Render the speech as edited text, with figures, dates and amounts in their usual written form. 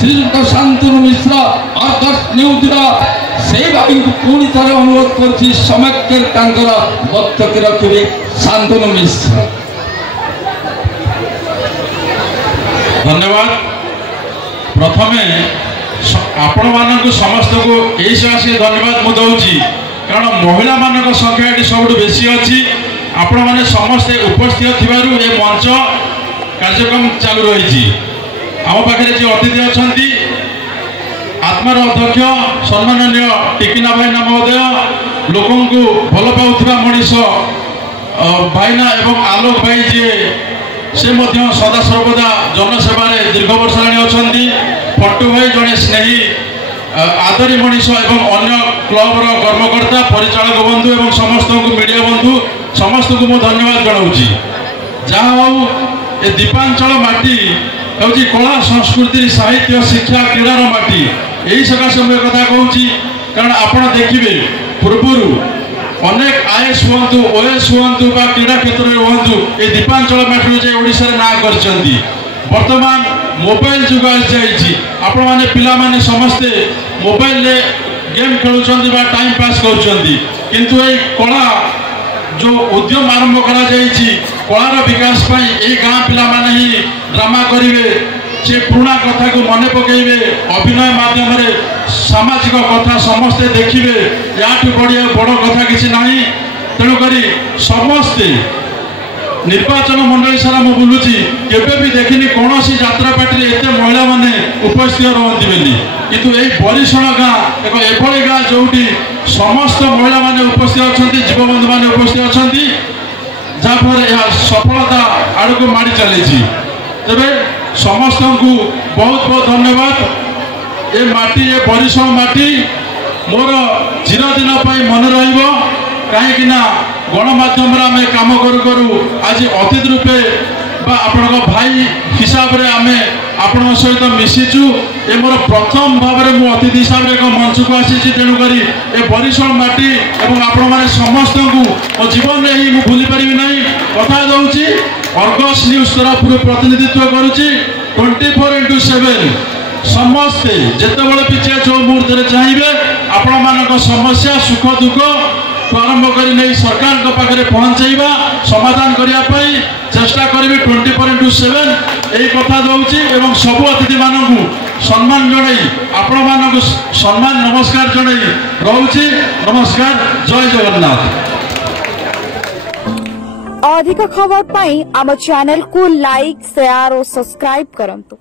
श्रीयुक्त शांतनु मिश्र Argus news से भाई पुणी थर अनुरोध कर समग्र वक्तव्य रखिए शांतनु मिश्र। धन्यवाद। प्रथमे आपण मानक समस्त को यही सकाशे धन्यवाद मु दूसरी कारण महिला मानक संख्या ये सब बेसी अच्छी आपण मैंने समस्ते उपस्थित थिबारु ए मंच कार्यक्रम चालू रही। आम पाखे जो अतिथि अच्छा आत्मार अध्यक्ष सम्माननीय टिकिना भाईना महोदय लोक भल पाउथिबा मनीष भाईना एवं आलोक भाई जी से सदा सर्वदा जनसेवा दीर्घ वर्ष अच्छा पट्टू भाई जड़े स्नेही आदरी मनीष एवं अन्य क्लबर कर्मकर्ता परिचालक बंधु एवं समस्त मीडिया बंधु समस्त को मु धन्यवाद जनाऊँगी। जहाँ ए दीपांचल माटी हूँ कला संस्कृति साहित्य शिक्षा क्रीडार माटी यही सकाशे मुझे कथा कहूँ कारण आपड़ देखिए पूर्वर अनेक आईएएस हूँ ओएस हूँ क्रीड़ा क्षेत्र में हूँ ये दीपांचल माटी जे ओडिशा ना कर वर्तमान मोबाइल जुग आई आपण मैंने पिला माने समस्ते मोबाइल ले गेम खेलुंट टाइम पास किंतु ये कला जो उद्यम आरंभ कलार विकास ये गाँ पिला माने ही ड्रामा करेंगे से पुराना कथा को मन पकड़े अभिनय माध्यम सामाजिक कथा समस्ते देखिए या बढ़िया बड़ कथा किसी ना तेणुक समस्ते निर्वाचन मंडली सारा मु बुलूची केबे भी देखनी कौन सी यात्रा पार्टी एत महिला माने उपस्थित रहती बोली किंतु यही बरिशण गाँ एक एभली गाँ जो समस्त महिला माने उपस्थित अच्छा जीवबंधु माने उपस्थित अच्छा जहाँफल यह सफलता आड़ को माड़ी चली तेरे समस्त को बहुत बहुत धन्यवाद। ये माटी ये बरिशण माटी मोर चिरदिन मन रही गणमाध्यम आम कम करूँ आज अतिथि रूपे आपण भाई हिसाब से आम आपण सहित मिशीचु ये मोर प्रथम भाव में मु अतिथि हिसाब से एक मंच को आसी तेणुक ये बरिशण माटी और आपण मैंने समस्त को मो जीवन में ही भूली पारि ना कथा दूसरी अर्गस न्यूज तरफ प्रतिनिधित्व करुच्ची 24x7 समस्ते जितेबाला पिछे जो मुहूर्त चाहिए आपण मान समस्या सुख दुख आरंभ कर सरकार पाखे पहुँचवा समाधान करने चेष्टा करी 24x7 यही कथा दूसरी एवं सबु अतिथि मानक सम्मान जन आपण मानक सम्मान नमस्कार जन रोचे। नमस्कार। जय जगन्नाथ। अधिक खबर पाई आम चैनल को लाइक शेयर और सब्सक्राइब करंतु।